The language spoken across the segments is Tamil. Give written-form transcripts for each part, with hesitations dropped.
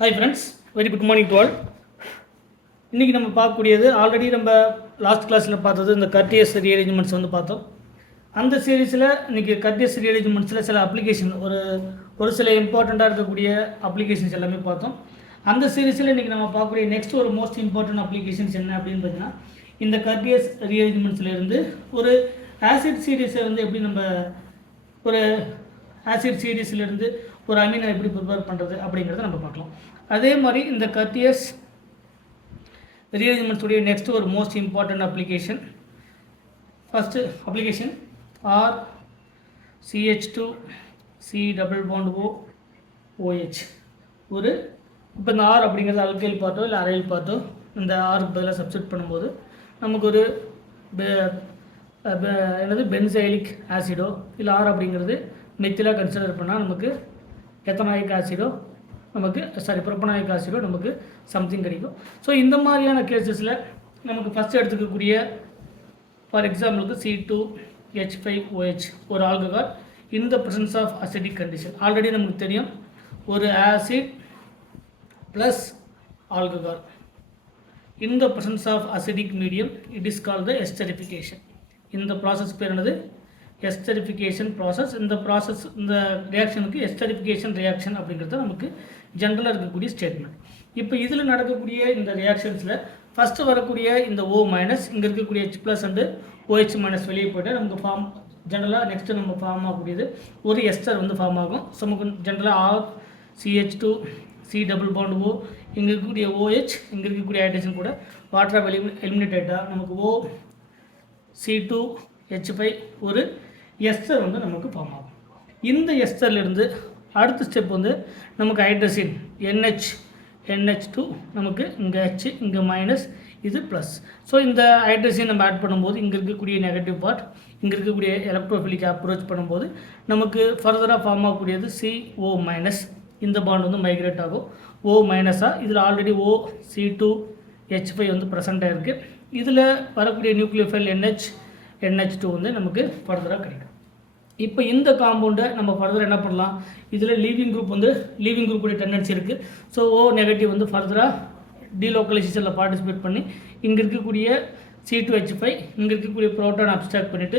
Hi friends, very good morning to all. இன்றைக்கி நம்ம பார்க்கக்கூடியது ஆல்ரெடி நம்ம லாஸ்ட் கிளாஸில் பார்த்தது இந்த கர்டியஸ் ரீஅரேஞ்ச்மெண்ட்ஸ் வந்து பார்த்தோம். அந்த சீரீஸில் இன்றைக்கி கர்டியஸ் ரீஅரேஞ்ச்மெண்ட்ஸில் சில அப்ளிகேஷன் ஒரு சில இம்பார்ட்டண்ட்டாக இருக்கக்கூடிய அப்ளிகேஷன்ஸ் எல்லாமே பார்த்தோம். அந்த சீரீஸில் இன்றைக்கி நம்ம பார்க்கக்கூடிய நெக்ஸ்ட் ஒரு மோஸ்ட் இம்பார்ட்டன்ட் அப்ளிகேஷன்ஸ் என்ன அப்படின்னு பார்த்தீங்கன்னா, இந்த கர்டியஸ் ரீஅரேஞ்ச்மெண்ட்ஸ்லேருந்து ஒரு ஆசிட் சீரீஸை வந்து எப்படி நம்ம ஒரு ஆசிட் சீரீஸ்லேருந்து ஒரு அமீனை எப்படி ப்ரிப்பேர் பண்ணுறது அப்படிங்கிறத நம்ம பார்க்கலாம். அதே மாதிரி இந்த கர்டியஸ் ரீஅரேஞ்ச்மெண்ட்ஸுடைய நெக்ஸ்ட் ஒரு most important application, first application are CH2 C double bond OH. ஒரு இப்போ இந்த ஆர் அப்படிங்கிறது அல்கைல் பார்ட்டோ இல்லை அரைல் பார்ட்டோ இந்த ஆருக்கு பதிலாக சப்ஸ்டிட் பண்ணும்போது நமக்கு ஒரு என்னது பென்சைலிக் ஆசிடோ இல்லை ஆர் அப்படிங்கிறது மெத்திலாக கன்சிடர் பண்ணால் நமக்கு எத்தனாயிக் ஆசிடோ நமக்கு ப்ரோப்பனாயிக் ஆசிடோ நமக்கு சம்திங் கிடைக்கும். ஸோ இந்த மாதிரியான கேசஸில் நமக்கு ஃபஸ்ட்டு எடுத்துக்கக்கூடிய ஃபார் எக்ஸாம்பிளுக்கு C2H5OH ஒரு alcohol in the presence of acidic condition. Already நமக்கு தெரியும், ஒரு acid plus alcohol in the presence of acidic medium, it is called the esterification. இந்த ப்ராசஸ் பேர் என்னது? Esterification process. இந்த ப்ராசஸ் இந்த ரியாக்ஷனுக்கு எஸ்டரிஃபிகேஷன் ரியாக்ஷன் அப்படிங்கிறது நமக்கு ஜென்ரலாக இருக்கக்கூடிய ஸ்டேட்மெண்ட். இப்போ இதில் நடக்கக்கூடிய இந்த ரியாக்ஷன்ஸில் ஃபஸ்ட்டு வரக்கூடிய இந்த O மைனஸ் இங்கே இருக்கக்கூடிய H+ அண்டு OH மைனஸ் வெளியே போய்ட்டு நமக்கு ஃபார்ம் ஜென்ரலாக நெக்ஸ்ட்டு நம்ம ஃபார்ம் ஆகக்கூடியது ஒரு எஸ்டர் வந்து ஃபார்ம் ஆகும். ஸோ நமக்கு ஜென்ரலாக R CH2 C double bond O இங்கே இருக்கக்கூடிய OH இங்கே இருக்கக்கூடிய ஹைட்ரஜன் கூட வாட்டராக எலிமினேட் ஆகிட்டால் நமக்கு O C2H5 ஒரு எஸ்டர் வந்து நமக்கு ஃபார்ம் ஆகும். இந்த எஸ்டர்லேருந்து அடுத்த ஸ்டெப் வந்து நமக்கு ஹைட்ரஜன் NH2 நமக்கு இங்கே H இங்கே மைனஸ் இது ப்ளஸ். ஸோ இந்த ஹைட்ரஜன் நம்ம ஆட் பண்ணும்போது இங்கே இருக்கக்கூடிய நெகட்டிவ் பார்ட் இங்கே இருக்கக்கூடிய எலக்ட்ரோஃபிலிக் அப்ரோச் பண்ணும்போது நமக்கு ஃபர்தராக ஃபார்ம் ஆகக்கூடியது CO மைனஸ். இந்த பாண்ட் வந்து மைக்ரேட் ஆகும் O மைனஸாக. இதில் ஆல்ரெடி OC2H5 வந்து ப்ரெசென்ட் ஆகிருக்கு. இதில் வரக்கூடிய நியூக்ளியோஃபைல் NH2 வந்து நமக்கு ஃபர்தராக கிடைக்கும். இப்போ இந்த காம்பவுண்டை நம்ம ஃபர்தராக என்ன பண்ணலாம்? இதில் லீவிங் குரூப்புடைய டெண்டன்சி இருக்குது. ஸோ O நெகட்டிவ் வந்து ஃபர்தராக டீலோக்கலைசேஷனில் பார்ட்டிசிபேட் பண்ணி இங்கே இருக்கக்கூடிய C2H5 இங்கே இருக்கக்கூடிய ப்ரோட்டான் அப்ஸ்ட்ராக்ட் பண்ணிவிட்டு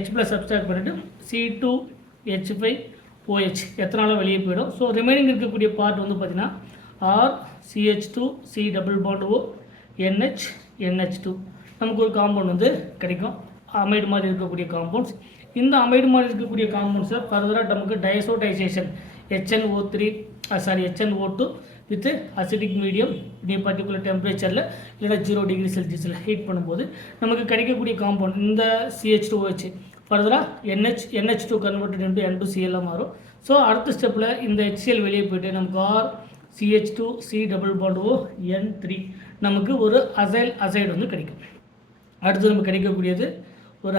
H+ அப்ஸ்ட்ராக்ட் பண்ணிவிட்டு C2H5OH எத்தனாலும் வெளியே போயிடும். ஸோ ரிமைனிங் இருக்கக்கூடிய பார்ட் வந்து பார்த்திங்கன்னா R CH2 C double bond O NH2 நமக்கு ஒரு காம்பவுண்ட் வந்து கிடைக்கும். அமைடு மாதிரி இருக்கக்கூடிய காம்பவுண்ட்ஸ். இந்த அமைடு மாதிரி இருக்கக்கூடிய காம்பவுண்ட்ஸை ஃபர்தராக நமக்கு diazotisation HNO2 with acetic medium the particular டெம்பரேச்சரில் இல்லைனா 0 டிகிரி செல்சியஸில் ஹீட் பண்ணும்போது நமக்கு கிடைக்கக்கூடிய காம்பவுண்ட் இந்த CH2OH ஃபர்தராக NH2 கன்வெர்டட் இன்டு N2Cl மாறும். ஸோ அடுத்த ஸ்டெப்பில் இந்த HCl வெளியே போய்ட்டு நமக்கு R CH2 C double bond O N3 நமக்கு ஒரு அசைடு வந்து கிடைக்கும். அடுத்து நமக்கு கிடைக்கக்கூடியது ஒரு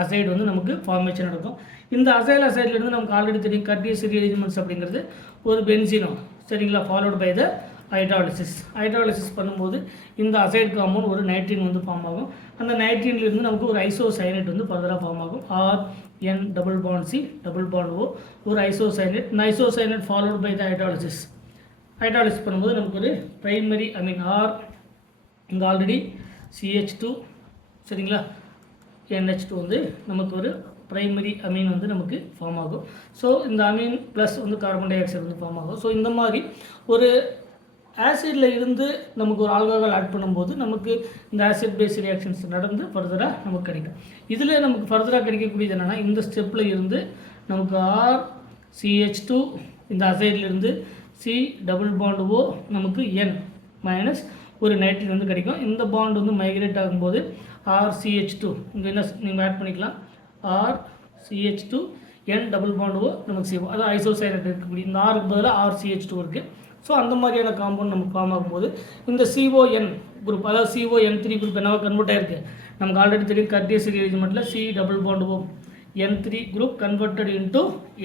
அசைடு வந்து நமக்கு ஃபார்மேஷன் நடக்கும். இந்த அசைட்லேருந்து நமக்கு ஆல்ரெடி தெரியும் கர்டியஸ் ரீஅரேஞ்ச்மெண்ட்ஸ் அப்படிங்கிறது ஒரு பென்சீனோ, சரிங்களா, ஃபாலோட் பை த ஹைட்ராலிசிஸ் பண்ணும்போது இந்த அசைட் காம்பவுண்ட் ஒரு நைட்ரீன் வந்து ஃபார்ம் ஆகும். அந்த நைட்ரீன்லேருந்து நமக்கு ஒரு ஐசோசைனேட் வந்து ஃபர்தராக ஃபார்ம் ஆகும். RN double bond C double bond O ஒரு ஐசோசைனேட். இந்த isocyanate followed by the hydrolysis பண்ணும்போது நமக்கு ஒரு பிரைமரி R இங்கே ஆல்ரெடி CH2, சரிங்களா, NH2 வந்து நமக்கு ஒரு பிரைமரி அமீன் வந்து நமக்கு ஃபார்ம் ஆகும். ஸோ இந்த அமீன் ப்ளஸ் வந்து கார்பன் டை ஆக்சைடு வந்து ஃபார்ம் ஆகும். ஸோ இந்த மாதிரி ஒரு ஆசிடில் இருந்து நமக்கு ஒரு ஆல்கஹால் ஆட் பண்ணும்போது நமக்கு இந்த ஆசிட் பேஸ் ரியாக்ஷன்ஸ் நடந்து ஃபர்தராக நமக்கு கிடைக்கும். இதில் நமக்கு ஃபர்தராக கிடைக்கக்கூடியது என்னென்னா, இந்த ஸ்டெப்பில் இருந்து நமக்கு R CH2 இந்த அசைட்லேருந்து C டபுள் பாண்ட் O நமக்கு N மைனஸ் ஒரு நைட்ரேட் வந்து கிடைக்கும். இந்த பாண்ட் வந்து மைக்ரேட் ஆகும்போது RCH2 இங்கே என்ன நீங்கள் ஆட் பண்ணிக்கலாம், RCH2 N double bond O நமக்கு CO, அதாவது ஐசோசைனேட் இருக்கக்கூடிய இந்த ஆருக்கு பதிலாக RCH2 இருக்குது. ஸோ அந்த மாதிரியான காம்பவுண்ட் நமக்கு ஃபார்ம் ஆகும்போது இந்த CON குரூப், அதாவது CON3 குரூப் என்னவா கன்வெர்ட் ஆகிருக்கு? நமக்கு ஆல்ரெடி தெரியும் கர்டியஸ் ரீஅரேஞ்ச்மெண்ட்டில் C double bond O N3 group converted into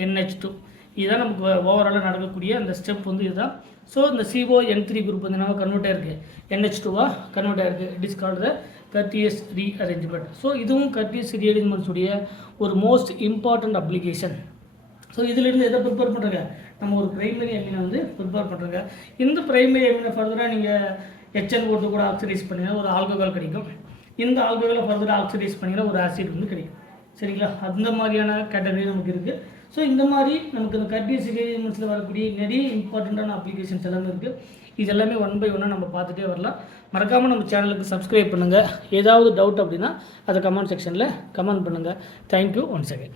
NH2. இதுதான் நமக்கு ஓவராலாக நடக்கக்கூடிய அந்த ஸ்டெப் வந்து இதுதான். ஸோ இந்த CON3 குரூப் வந்து என்னவா கன்வெர்ட் ஆகிருக்கு? NH2 கன்வெர்ட் ஆகிருக்கு. It is called the courteous rearrangement. So இதுவும் கர்டியஸ் ரீஅரேஞ்ச்மெண்ட்ஸுடைய ஒரு மோஸ்ட் இம்பார்ட்டண்ட் அப்ளிகேஷன். ஸோ இதிலிருந்து எதை ப்ரிப்பேர் பண்ணுறங்க, நம்ம ஒரு ப்ரைமரி அமீனை வந்து ப்ரிப்பேர் பண்ணுறங்க. இந்த ப்ரைமரி அமீனை ஃபர்தராக நீங்கள் HN கூட ஆக்சிடைஸ் பண்ணிங்கன்னா ஒரு ஆல்கஹால் கிடைக்கும். இந்த ஆல்கஹாலை ஃபர்தராக ஆக்சிடைஸ் பண்ணிங்கன்னா ஒரு ஆசிட் வந்து கிடைக்கும். சரிங்களா, அந்த மாதிரியான கேட்டகரி நமக்கு இருக்குது. ஸோ இந்த மாதிரி நமக்கு இந்த கர்டியஸ் எலிமெண்ட்ஸில் வரக்கூடிய நிறைய இம்பார்ட்டண்ட்டான அப்ளிகேஷன்ஸ் எல்லாமே இருக்குது. இது எல்லாமே 1 by 1 நம்ம பார்த்துட்டே வரலாம். மறக்காமல் நம்ம சேனலுக்கு சப்ஸ்கிரைப் பண்ணுங்கள். ஏதாவது டவுட் அப்படின்னா அதை கமெண்ட் செக்ஷனில் கமெண்ட் பண்ணுங்கள். Thank you once again.